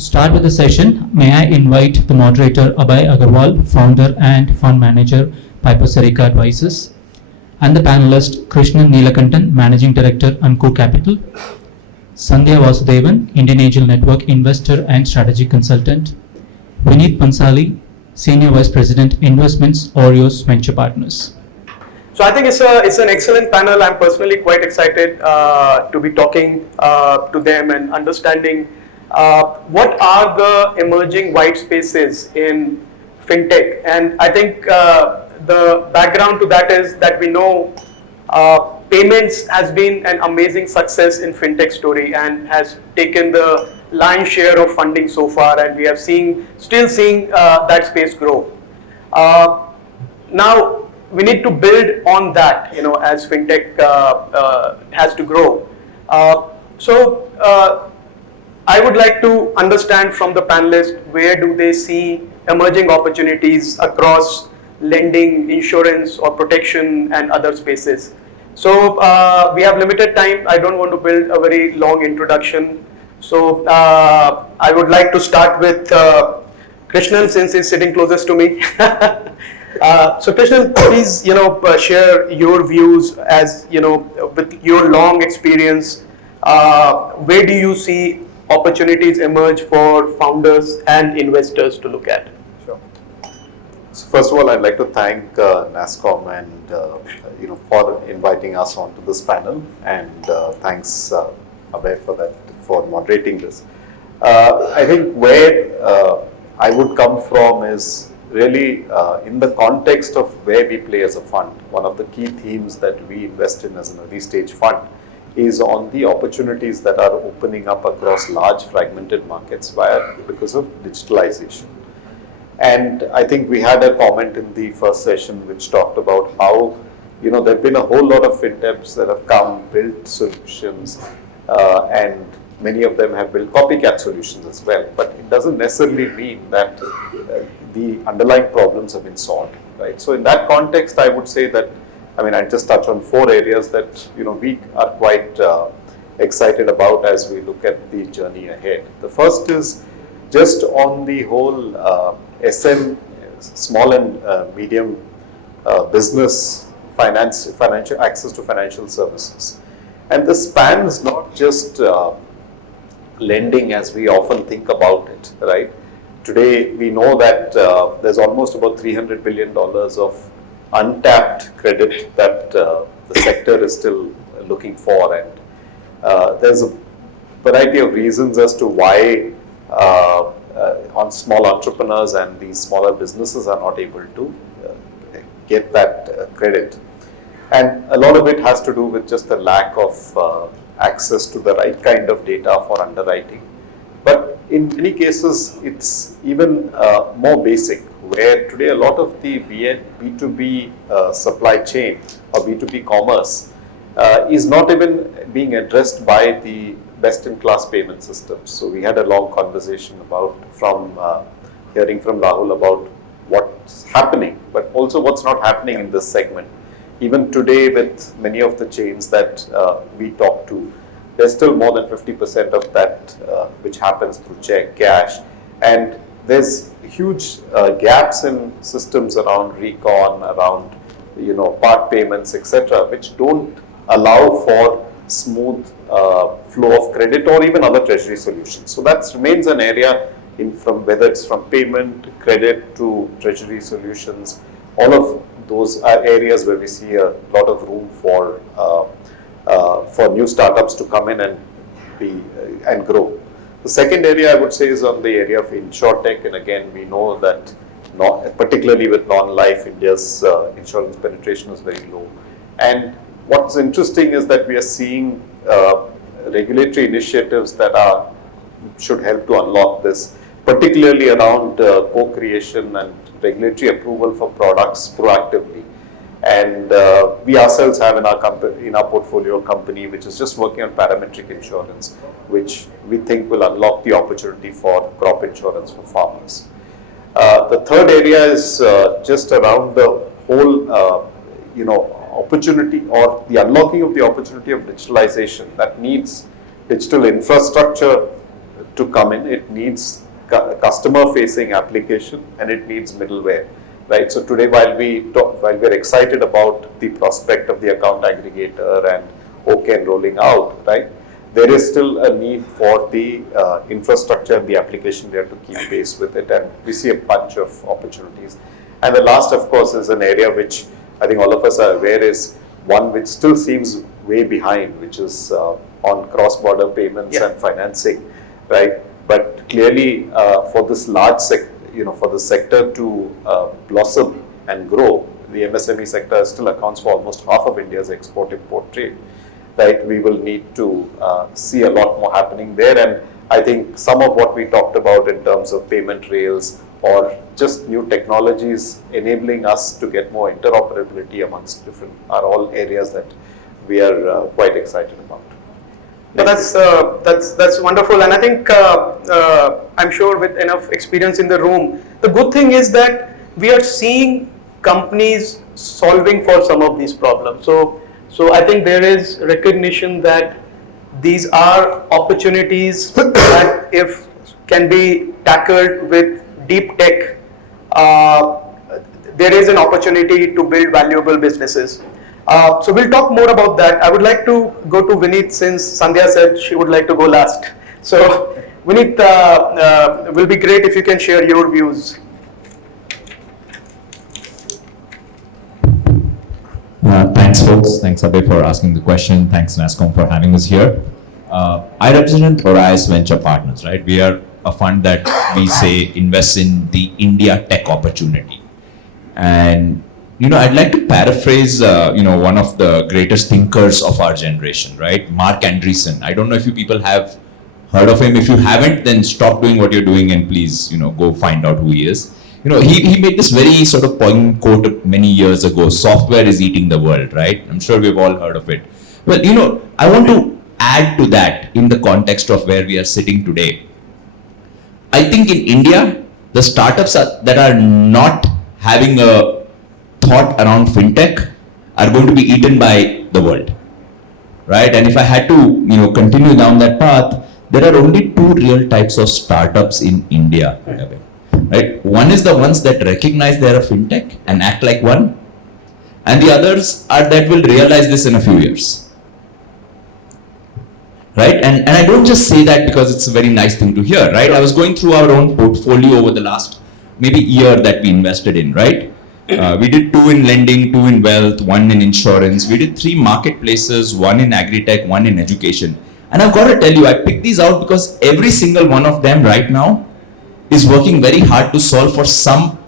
To start with the session, may I invite the moderator Abhay Agarwal, founder and fund manager, Piper Serica Advisors, and the panelist Krishnan Neelakantan, managing director, Ankur Capital, Sandhya Vasudevan, Indian Angel Network investor and strategic consultant, Vinit Bhansali, senior vice president, investments, Orios Venture Partners. So I think it's an excellent panel. I'm personally quite excited to be talking to them and understanding what are the emerging white spaces in fintech. And I think the background to that is that we know payments has been an amazing success in fintech story and has taken the lion's share of funding so far, and we are still seeing that space grow. Now we need to build on that, as fintech has to grow. So I would like to understand from the panelists, where do they see emerging opportunities across lending, insurance or protection and other spaces. So we have limited time. I don't want to build a very long introduction. So I would like to start with Krishnan, since he's sitting closest to me. So Krishnan, please, share your views as, with your long experience, where do you see opportunities emerge for founders and investors to look at? Sure. So first of all, I'd like to thank Nasscom and for inviting us onto this panel, and thanks Abhay for moderating this. I think where I would come from is really in the context of where we play as a fund. One of the key themes that we invest in as an early stage fund is on the opportunities that are opening up across large fragmented markets because of digitalization. And I think we had a comment in the first session which talked about how there have been a whole lot of fintechs that have come, built solutions, and many of them have built copycat solutions as well. But it doesn't necessarily mean that the underlying problems have been solved, right? So in that context, I would say that, I just touch on 4 areas that we are quite excited about as we look at the journey ahead. The first is just on the whole small and medium business financial access to financial services. And this spans not just lending as we often think about it, right? Today, we know that there's almost about $300 billion of untapped credit that the sector is still looking for, and there's a variety of reasons as to why on small entrepreneurs and these smaller businesses are not able to get that credit. And a lot of it has to do with just the lack of access to the right kind of data for underwriting. But in many cases, it's even more basic, where today a lot of the B2B supply chain or B2B commerce is not even being addressed by the best-in-class payment systems. So we had a long conversation hearing from Rahul about what's happening, but also what's not happening in this segment. Even today, with many of the chains that we talk to, there's still more than 50% of that which happens through check, cash, and there's huge gaps in systems around recon, around part payments, etc., which don't allow for smooth flow of credit or even other treasury solutions. So that remains an area from whether it's from payment, credit to treasury solutions. All of those are areas where we see a lot of room for new startups to come in and grow. The second area I would say is on the area of insurtech, and again we know that particularly with non-life, India's insurance penetration is very low. And what's interesting is that we are seeing regulatory initiatives that should help to unlock this, particularly around co-creation and regulatory approval for products proactively. And we ourselves have in our portfolio a company which is just working on parametric insurance, which we think will unlock the opportunity for crop insurance for farmers. The third area is just around the whole, opportunity or the unlocking of the opportunity of digitalization that needs digital infrastructure to come in, it needs customer-facing application and it needs middleware, right? So today, while we're excited about the prospect of the account aggregator and OK rolling out, right? There is still a need for the infrastructure and the application there to keep pace with it, and we see a bunch of opportunities. And the last, of course, is an area which I think all of us are aware is one which still seems way behind, which is on cross-border payments and financing, right? But clearly, for this large sector, for the sector to blossom and grow, the MSME sector still accounts for almost half of India's export-import trade. Right, we will need to see a lot more happening there, and I think some of what we talked about in terms of payment rails or just new technologies enabling us to get more interoperability amongst different are all areas that we are quite excited about. But that's wonderful, and I think I'm sure with enough experience in the room, the good thing is that we are seeing companies solving for some of these problems. So I think there is recognition that these are opportunities that if can be tackled with deep tech, there is an opportunity to build valuable businesses. So we'll talk more about that. I would like to go to Vinit since Sandhya said she would like to go last. So Vinit, will be great if you can share your views. Thanks, folks. Thanks, Abhay, for asking the question. Thanks, Nasscom, for having us here. I represent Orios Venture Partners, right? We are a fund that we say invests in the India tech opportunity. And, I'd like to paraphrase, one of the greatest thinkers of our generation, right? Mark Andreessen. I don't know if you people have heard of him. If you haven't, then stop doing what you're doing and please, go find out who he is. He made this very sort of poignant quote many years ago, software is eating the world, right? I'm sure we've all heard of it. Well, I want to add to that in the context of where we are sitting today. I think in India, the startups that are not having a thought around fintech are going to be eaten by the world, right? And if I had to, continue down that path, there are only two real types of startups in India. Right? One is the ones that recognize they're a fintech and act like one, and the others are that will realize this in a few years. Right? And I don't just say that because it's a very nice thing to hear, right? I was going through our own portfolio over the last maybe year that we invested in, right? We did 2 in lending, 2 in wealth, 1 in insurance. We did 3 marketplaces, 1 in agri-tech, 1 in education. And I've got to tell you, I picked these out because every single one of them right now is working very hard to solve for some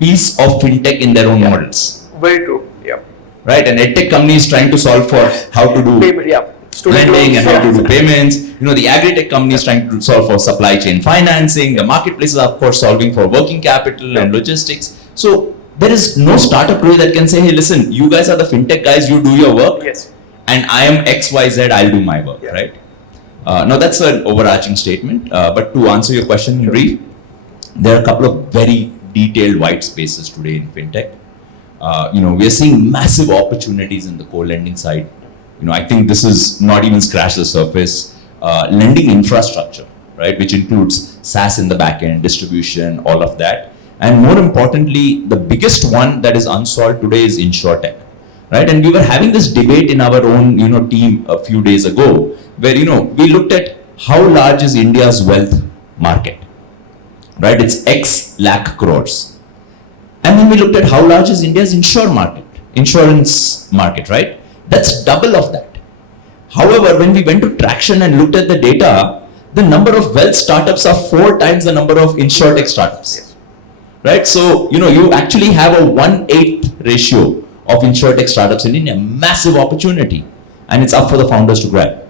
piece of fintech in their own models. Very true. Yeah. Right, an edtech company is trying to solve for how to do lending and how to do payments. The agri-tech company is trying to solve for supply chain financing. The marketplaces are, of course, solving for working capital and logistics. So there is no startup today that can say, hey, listen, you guys are the fintech guys, you do your work. Yes. And I am XYZ, I'll do my work, right? Now that's an overarching statement. But to answer your question in brief, there are a couple of very detailed white spaces today in fintech. We are seeing massive opportunities in the co-lending side. I think this is not even scratch the surface. Lending infrastructure, right, which includes SaaS in the backend, distribution, all of that. And more importantly, the biggest one that is unsolved today is InsurTech, right? And we were having this debate in our own, team a few days ago, where, we looked at how large is India's wealth market. Right, it's X lakh crores. And then we looked at how large is India's insurance market, right? That's double of that. However, when we went to Traction and looked at the data, the number of wealth startups are 4 times the number of InsurTech startups. Yes. Right, so you actually have a 1/8 ratio of InsurTech startups in India, massive opportunity, and it's up for the founders to grab.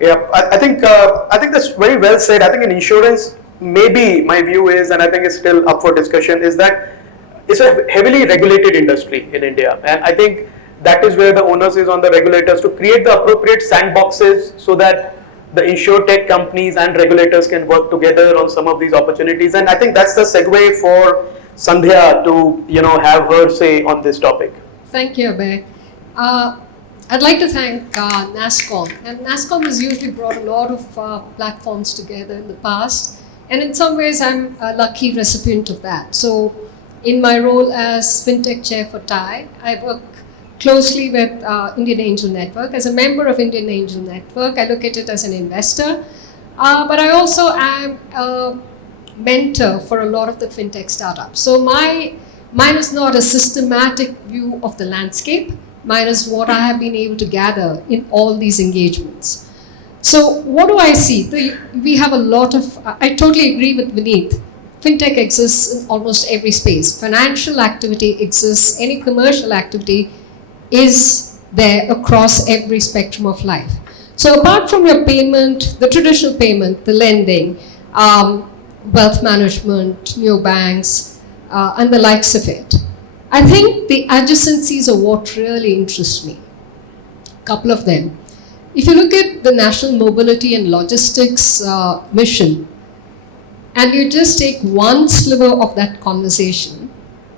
Yeah, I think that's very well said. I think in insurance, maybe my view is, and I think it's still up for discussion, is that it's a heavily regulated industry in India, and I think that is where the onus is on the regulators to create the appropriate sandboxes so that the insurtech companies and regulators can work together on some of these opportunities. And I think that's the segue for Sandhya to have her say on this topic. Thank you, Abhay. I'd like to thank Nasscom. And Nasscom has usually brought a lot of platforms together in the past. And in some ways, I'm a lucky recipient of that. So in my role as FinTech Chair for TAI, I work closely with Indian Angel Network. As a member of Indian Angel Network, I look at it as an investor. But I also am a mentor for a lot of the FinTech startups. So mine is not a systematic view of the landscape. Mine is what I have been able to gather in all these engagements. So what do I see? We have a lot of, I totally agree with Vinit. FinTech exists in almost every space. Financial activity exists, any commercial activity is there across every spectrum of life. So apart from your payment, the traditional payment, the lending, wealth management, neobanks, and the likes of it, I think the adjacencies are what really interests me. A couple of them. If you look at the National Mobility and Logistics Mission, and you just take one sliver of that conversation,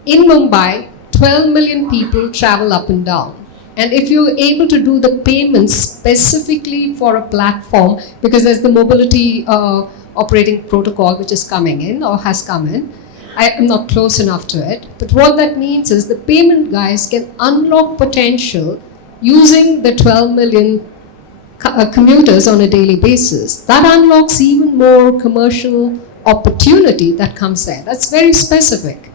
in Mumbai, 12 million people travel up and down. And if you're able to do the payments specifically for a platform, because there's the mobility operating protocol which is coming in or has come in, I am not close enough to it. But what that means is the payment guys can unlock potential using the 12 million commuters on a daily basis. That unlocks even more commercial opportunity that comes there. That's very specific.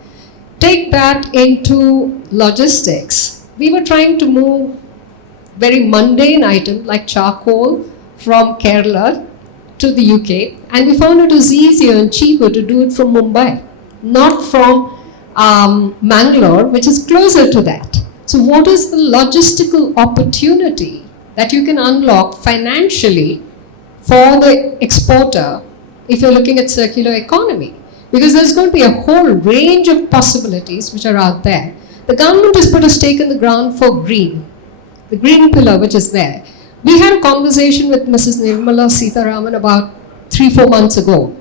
Take that into logistics. We were trying to move very mundane item like charcoal from Kerala to the UK, and we found it was easier and cheaper to do it from Mumbai, not from Mangalore, which is closer to that. So what is the logistical opportunity that you can unlock financially for the exporter if you're looking at circular economy? Because there's going to be a whole range of possibilities which are out there. The government has put a stake in the ground for green, the green pillar which is there. We had a conversation with Mrs. Nirmala Sitharaman about 3-4 months ago.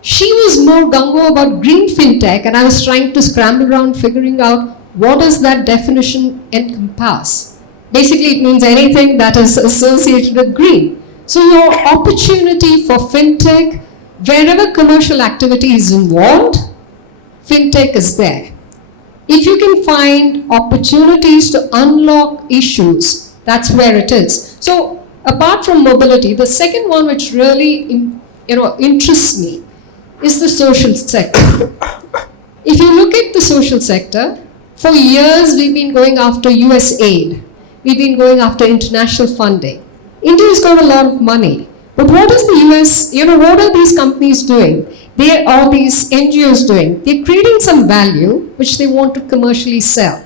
She was more gung-ho about green fintech, and I was trying to scramble around figuring out what does that definition encompass. Basically, it means anything that is associated with green. So your opportunity for fintech, wherever commercial activity is involved, fintech is there. If you can find opportunities to unlock issues, that's where it is. So apart from mobility, the second one which really interests me is the social sector. If you look at the social sector, for years we've been going after US aid. We've been going after international funding. India's got a lot of money. But what is the US, what are these companies doing? They are these NGOs doing? They're creating some value which they want to commercially sell.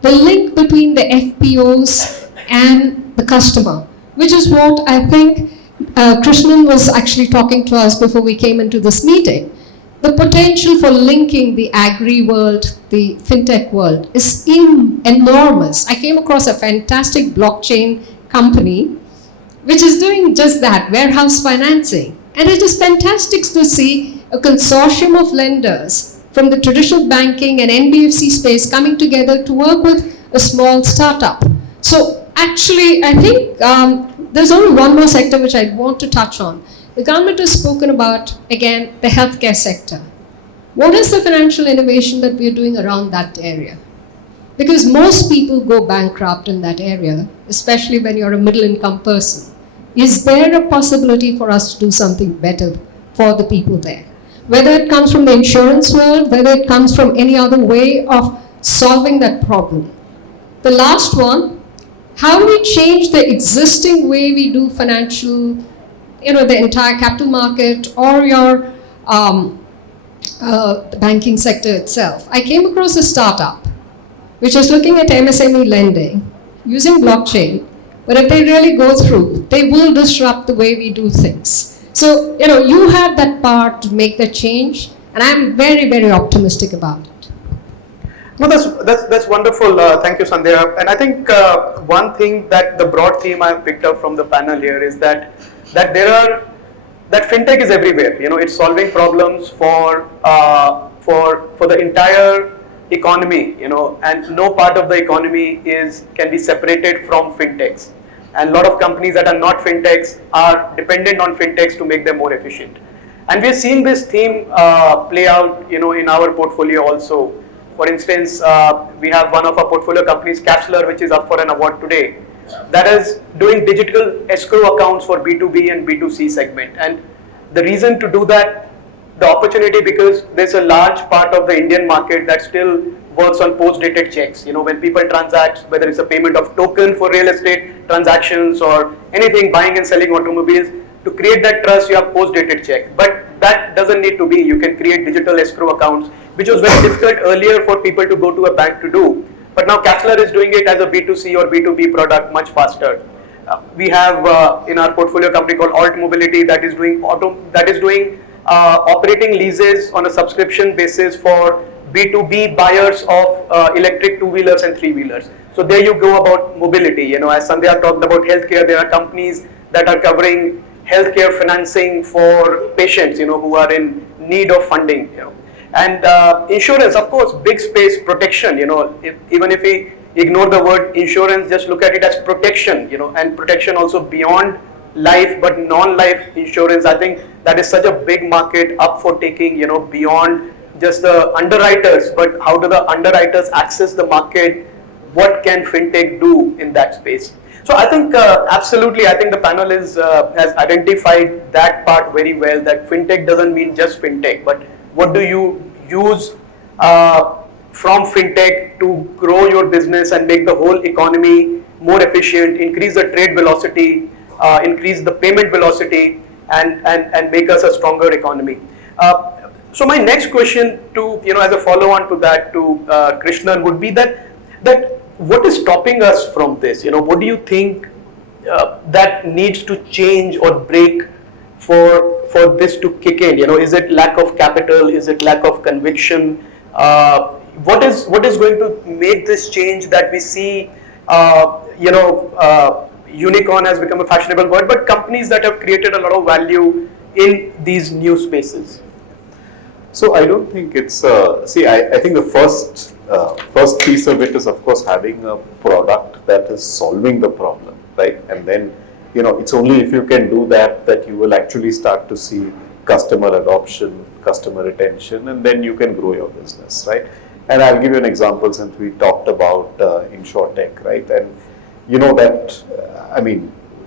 The link between the FPOs and the customer, which is what I think Krishnan was actually talking to us before we came into this meeting. The potential for linking the agri world, the fintech world is enormous. I came across a fantastic blockchain company which is doing just that, warehouse financing. And it is fantastic to see a consortium of lenders from the traditional banking and NBFC space coming together to work with a small startup. So actually, I think there's only one more sector which I want to touch on. The government has spoken about, again, the healthcare sector. What is the financial innovation that we're doing around that area? Because most people go bankrupt in that area, especially when you're a middle-income person. Is there a possibility for us to do something better for the people there? Whether it comes from the insurance world, whether it comes from any other way of solving that problem. The last one, how do we change the existing way we do financial, the entire capital market or your banking sector itself? I came across a startup which is looking at MSME lending using blockchain, but if they really go through, they will disrupt the way we do things. So, you have that part to make the change, and I'm very, very optimistic about it. No, that's wonderful. Thank you, Sandhya. And I think one thing that the broad theme I've picked up from the panel here is that fintech is everywhere. It's solving problems for the entire economy, and no part of the economy can be separated from fintechs. And a lot of companies that are not fintechs are dependent on fintechs to make them more efficient. And we're seeing this theme play out, in our portfolio also. For instance, we have one of our portfolio companies, Capsular, which is up for an award today, that is doing digital escrow accounts for B2B and B2C segment. And the reason to do that, the opportunity, because there's a large part of the Indian market that still works on post-dated checks. When people transact, whether it's a payment of token for real estate transactions or anything, buying and selling automobiles, to create that trust, you have post-dated check. But that doesn't need to be. You can create digital escrow accounts, which was very difficult earlier for people to go to a bank to do. But now Capsular is doing it as a B2C or B2B product much faster. We have in our portfolio company called Alt Mobility that is doing operating leases on a subscription basis for B2B buyers of electric two-wheelers and three-wheelers. So there you go about mobility. As Sandhya talked about healthcare, there are companies that are covering healthcare financing for patients, who are in need of funding. And insurance, of course, big space protection. Even if we ignore the word insurance, just look at it as protection. And protection also beyond life, but non-life insurance. I think that is such a big market up for taking. Beyond just the underwriters, but how do the underwriters access the market? What can fintech do in that space? So I think absolutely, I think the panel has identified that part very well, that fintech doesn't mean just fintech, but what do you use from fintech to grow your business and make the whole economy more efficient, increase the trade velocity, increase the payment velocity, and make us a stronger economy. So my next question to, as a follow-on to that, to Krishnan, would be that what is stopping us from this? What do you think that needs to change or break for this to kick in? Is it lack of capital? Is it lack of conviction? What is going to make this change that we see? Unicorn has become a fashionable word, but companies that have created a lot of value in these new spaces. So I don't think it's, I think the first piece of it is, of course, having a product that is solving the problem, right? And then, it's only if you can do that you will actually start to see customer adoption, customer retention, and then you can grow your business, right? And I'll give you an example, since we talked about InsurTech, right? And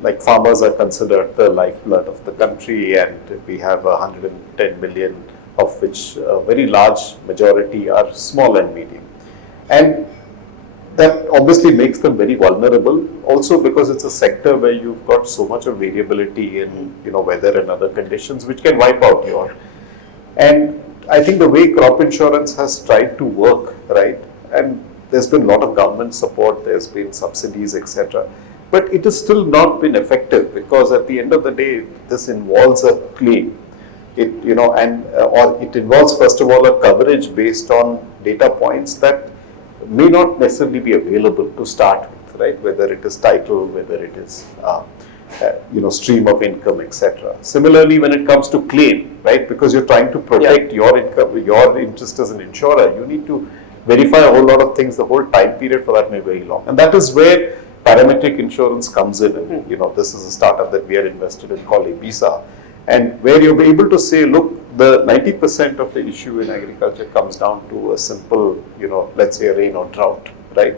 like farmers are considered the lifeblood of the country, and we have 110 million, of which a very large majority are small and medium. And that obviously makes them very vulnerable, also because it's a sector where you've got so much of variability in weather and other conditions, which can wipe out your. And I think the way crop insurance has tried to work, right, and there's been a lot of government support, there's been subsidies, etc. But it has still not been effective, because at the end of the day, this involves a claim. It involves, first of all, a coverage based on data points that may not necessarily be available to start with, right? Whether it is title, whether it is stream of income, etc. Similarly, when it comes to claim, right? Because you're trying to protect your income, your interest as an insurer, you need to verify a whole lot of things. The whole time period for that may be very long, and that is where parametric insurance comes in. And this is a startup that we are invested in called Ebisa. And where you'll be able to say, look, the 90% of the issue in agriculture comes down to a simple, let's say a rain or drought, right?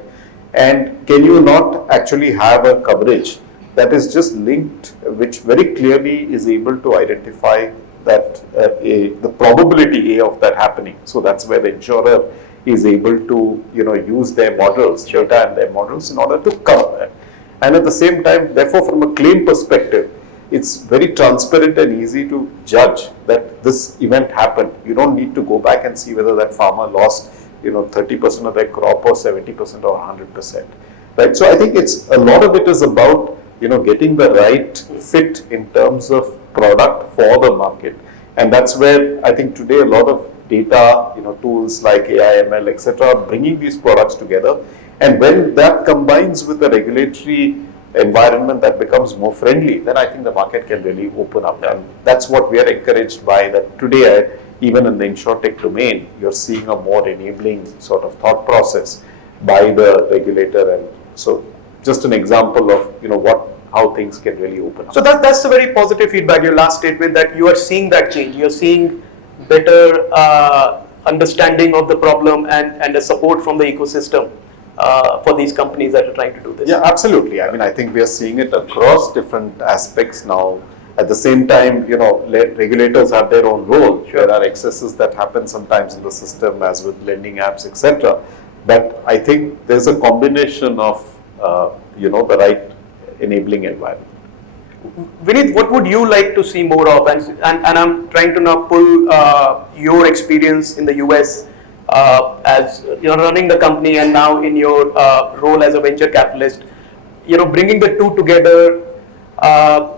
And can you not actually have a coverage that is just linked, which very clearly is able to identify that the probability of that happening. So that's where the insurer is able to, use their models, data and their models in order to cover that. And at the same time, therefore, from a claim perspective, it's very transparent and easy to judge that this event happened. You don't need to go back and see whether that farmer lost, 30% of their crop or 70% or 100%, right? So I think it's a lot of it is about, getting the right fit in terms of product for the market. And that's where I think today a lot of data, tools like AI, ML, etc., are bringing these products together. And when that combines with the regulatory environment that becomes more friendly, then I think the market can really open up. And that's what we are encouraged by, that today even in the insurtech domain, you're seeing a more enabling sort of thought process by the regulator. And so just an example of, how things can really open up. So that's a very positive feedback, your last statement, that you are seeing that change. You're seeing better understanding of the problem and a support from the ecosystem for these companies that are trying to do this. Yeah, absolutely. I mean, I think we are seeing it across different aspects now. At the same time, regulators have their own role. Sure. There are excesses that happen sometimes in the system, as with lending apps, etc. But I think there's a combination of, the right enabling environment. Vinit, what would you like to see more of? And I'm trying to now pull your experience in the US as you're running the company, and now in your role as a venture capitalist, bringing the two together.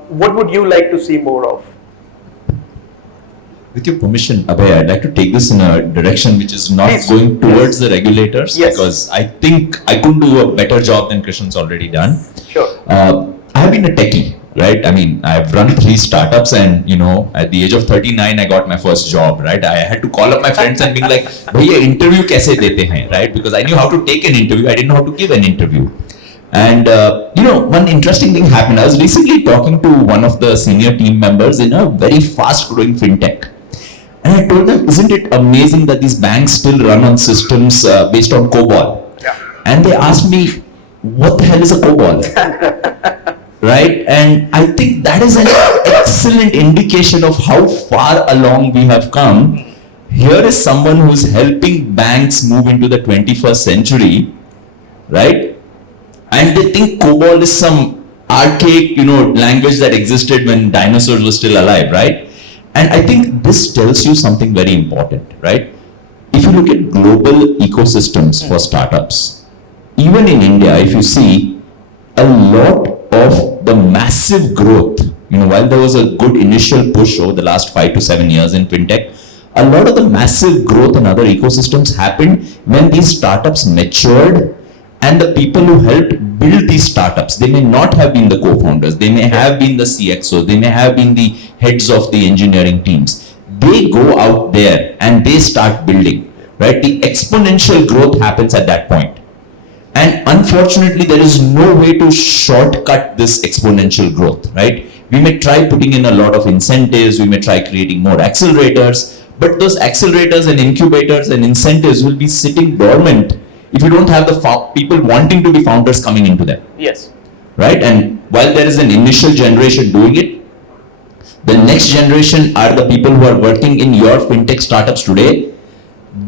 What would you like to see more of? With your permission, Abhay, I'd like to take this in a direction which is not Please. going towards the regulators, Yes. because I think I couldn't do a better job than Krishnan's already done. Sure. I have been a techie, right? I mean, I've run 3 startups, and at the age of 39, I got my first job, right? I had to call up my friends and be like, "Bhaiya, interview kaise dete hain?" Right? Because I knew how to take an interview, I didn't know how to give an interview. And one interesting thing happened. I was recently talking to one of the senior team members in a very fast-growing fintech, and I told them, "Isn't it amazing that these banks still run on systems based on COBOL?" Yeah. And they asked me, "What the hell is a COBOL?" Right? And I think that is an excellent indication of how far along we have come. Here is someone who's helping banks move into the 21st century, right? And they think COBOL is some archaic, language that existed when dinosaurs were still alive, right? And I think this tells you something very important, right? If you look at global ecosystems for startups, even in India, if you see, a lot of the massive growth, while there was a good initial push over the last 5 to 7 years in fintech, a lot of the massive growth in other ecosystems happened when these startups matured, and the people who helped build these startups, they may not have been the co-founders, they may have been the CXOs, they may have been the heads of the engineering teams. They go out there and they start building, right? The exponential growth happens at that point. And unfortunately, there is no way to shortcut this exponential growth, right? We may try putting in a lot of incentives, we may try creating more accelerators, but those accelerators and incubators and incentives will be sitting dormant if you don't have the people wanting to be founders coming into them. Yes. Right? And while there is an initial generation doing it, the next generation are the people who are working in your fintech startups today.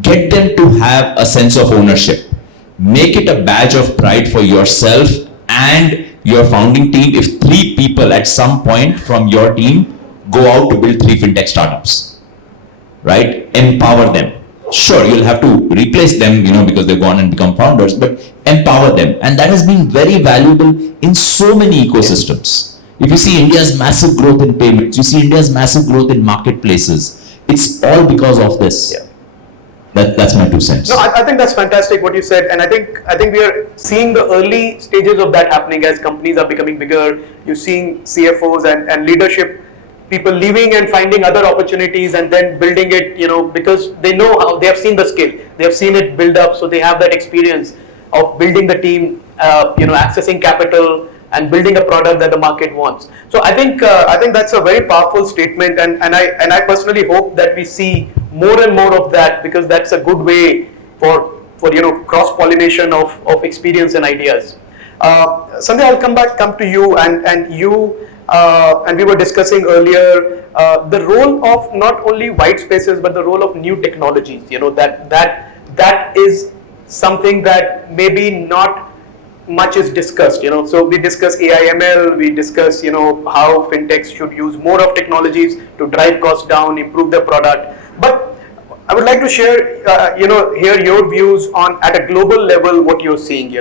Get them to have a sense of ownership. Make it a badge of pride for yourself and your founding team if 3 people at some point from your team go out to build 3 fintech startups. Right? Empower them. Sure, you'll have to replace them, because they've gone and become founders, but empower them. And that has been very valuable in so many ecosystems. If you see India's massive growth in payments, you see India's massive growth in marketplaces, it's all because of this. Yeah. That's my 2 cents. No, I think that's fantastic what you said, and I think we are seeing the early stages of that happening as companies are becoming bigger. You're seeing CFOs and leadership people leaving and finding other opportunities and then building it, because they know how, they have seen the skill, they have seen it build up, so they have that experience of building the team, accessing capital and building a product that the market wants. So I think that's a very powerful statement, and I personally hope that we see more and more of that, because that's a good way for cross-pollination of experience and ideas. Sandhya, I'll come to you, and you. And we were discussing earlier the role of not only white spaces but the role of new technologies. That is something that maybe not much is discussed. So we discuss AI ML, we discuss how fintechs should use more of technologies to drive costs down, improve their product. But I would like to share hear your views on at a global level what you're seeing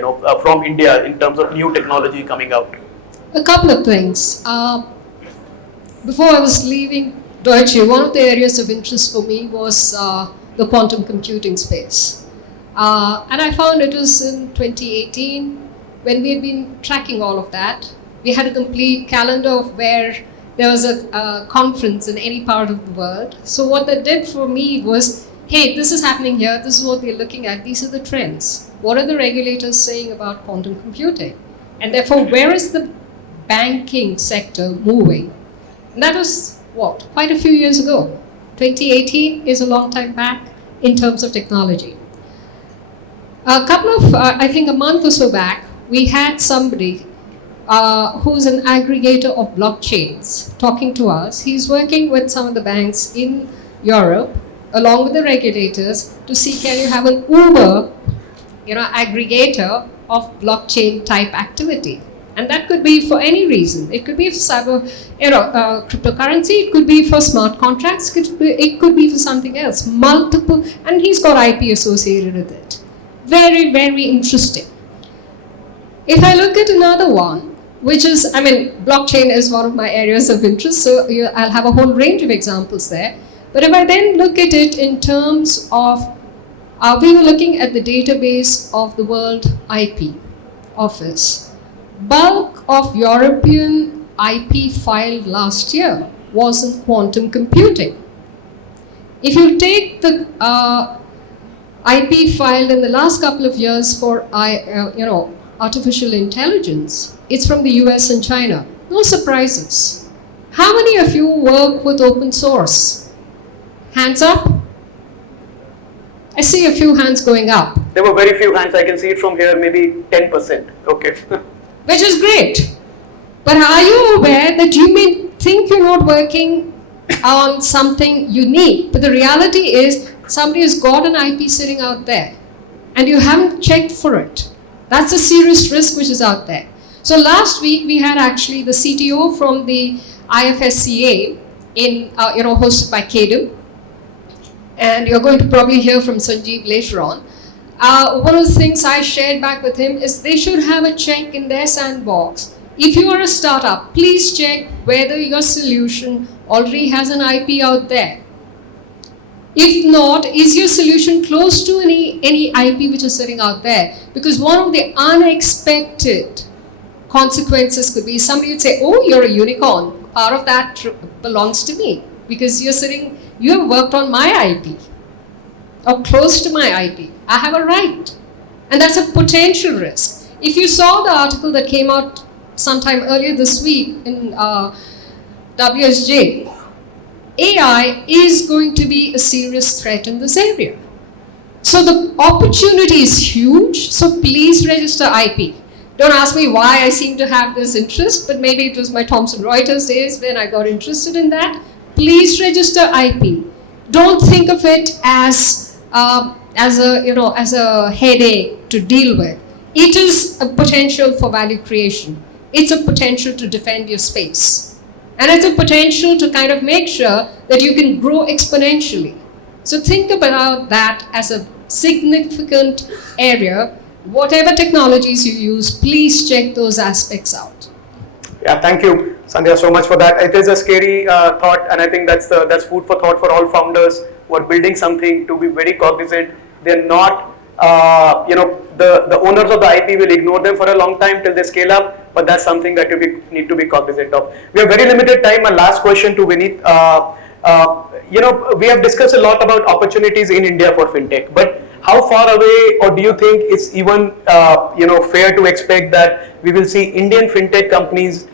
from India in terms of new technology coming out. A couple of things. Before I was leaving Deutsche, one of the areas of interest for me was the quantum computing space. And I found it was in 2018 when we had been tracking all of that. We had a complete calendar of where there was a conference in any part of the world. So what that did for me was, hey, this is happening here, this is what we're looking at, these are the trends. What are the regulators saying about quantum computing? And therefore, where is the banking sector moving? And that was, what, quite a few years ago. 2018 is a long time back in terms of technology. A couple of, I think a month or so back, we had somebody who's an aggregator of blockchains talking to us. He's working with some of the banks in Europe, along with the regulators, to see can you have an Uber, aggregator of blockchain type activity. And that could be for any reason. It could be for cyber, cryptocurrency. It could be for smart contracts. It could be for something else. Multiple, and he's got IP associated with it. Very, very interesting. If I look at another one, which is, blockchain is one of my areas of interest, so I'll have a whole range of examples there. But if I then look at it in terms of, we were looking at the database of the World IP Office. Bulk of European IP filed last year was in quantum computing. If you take the IP filed in the last couple of years for artificial intelligence, it's from the US and China. No surprises. How many of you work with open source? Hands up? I see a few hands going up. There were very few hands. I can see it from here, maybe 10%. Okay. Which is great. But are you aware that you may think you're not working on something unique, but the reality is somebody has got an IP sitting out there and you haven't checked for it. That's a serious risk which is out there. So last week we had actually the CTO from the IFSCA hosted by Kedem, and you're going to probably hear from Sanjeev later on. One of the things I shared back with him is they should have a check in their sandbox. If you are a startup, please check whether your solution already has an IP out there. If not, is your solution close to any IP which is sitting out there? Because one of the unexpected consequences could be somebody would say, oh, you're a unicorn. Part of that belongs to me because you have worked on my IP or close to my IP. I have a right. And that's a potential risk. If you saw the article that came out sometime earlier this week in WSJ, AI is going to be a serious threat in this area. So the opportunity is huge. So please register IP. Don't ask me why I seem to have this interest, but maybe it was my Thomson Reuters days when I got interested in that. Please register IP. Don't think of it as a headache to deal with. It is a potential for value creation. It's a potential to defend your space. And it's a potential to kind of make sure that you can grow exponentially. So think about that as a significant area. Whatever technologies you use, please check those aspects out. Yeah, thank you, Sandhya, so much for that. It is a scary thought, and I think that's food for thought for all founders who are building something to be very cognizant. They're not, the owners of the IP will ignore them for a long time till they scale up, but that's something that you need to be cognizant of. We have very limited time. My last question to Vinit. We have discussed a lot about opportunities in India for fintech, but how far away, or do you think it's even fair to expect that we will see Indian fintech companies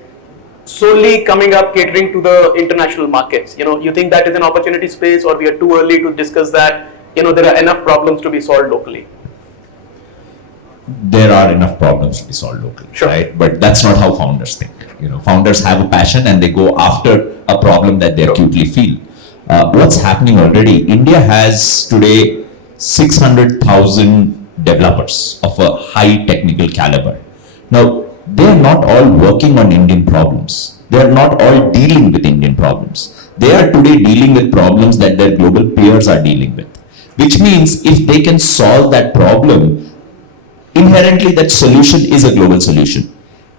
solely coming up catering to the international markets? You think that is an opportunity space, or we are too early to discuss that? There are enough problems to be solved locally. There are enough problems to be solved locally, sure, right? But that's not how founders think. Founders have a passion and they go after a problem that they acutely feel. What's happening already? India has today 600,000 developers of a high technical caliber. Now, they are not all working on Indian problems. They are not all dealing with Indian problems. They are today dealing with problems that their global peers are dealing with. Which means if they can solve that problem, inherently that solution is a global solution.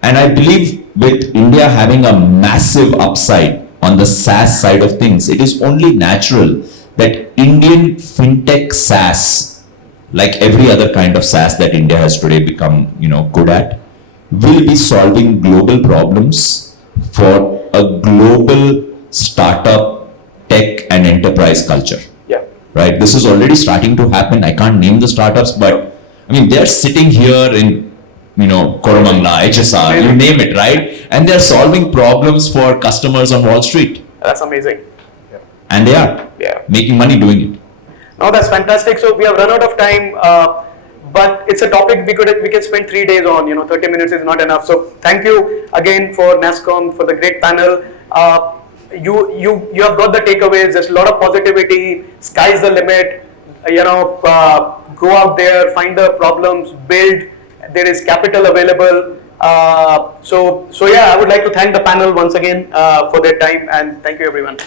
And I believe with India having a massive upside on the SaaS side of things, it is only natural that Indian fintech SaaS, like every other kind of SaaS that India has today become, good at, will be solving global problems for a global startup tech and enterprise culture. Yeah. Right? This is already starting to happen. I can't name the startups, but I mean, they're sitting here in, Koramangala, HSR, you name it, right? And they're solving problems for customers on Wall Street. That's amazing. And they are making money doing it. No, that's fantastic. So we have run out of time, but it's a topic we can spend 3 days on. 30 minutes is not enough. So thank you again for Nasscom for the great panel. You have got the takeaways. There's a lot of positivity. Sky's the limit. Go out there, find the problems, build. There is capital available. So yeah, I would like to thank the panel once again for their time, and thank you everyone.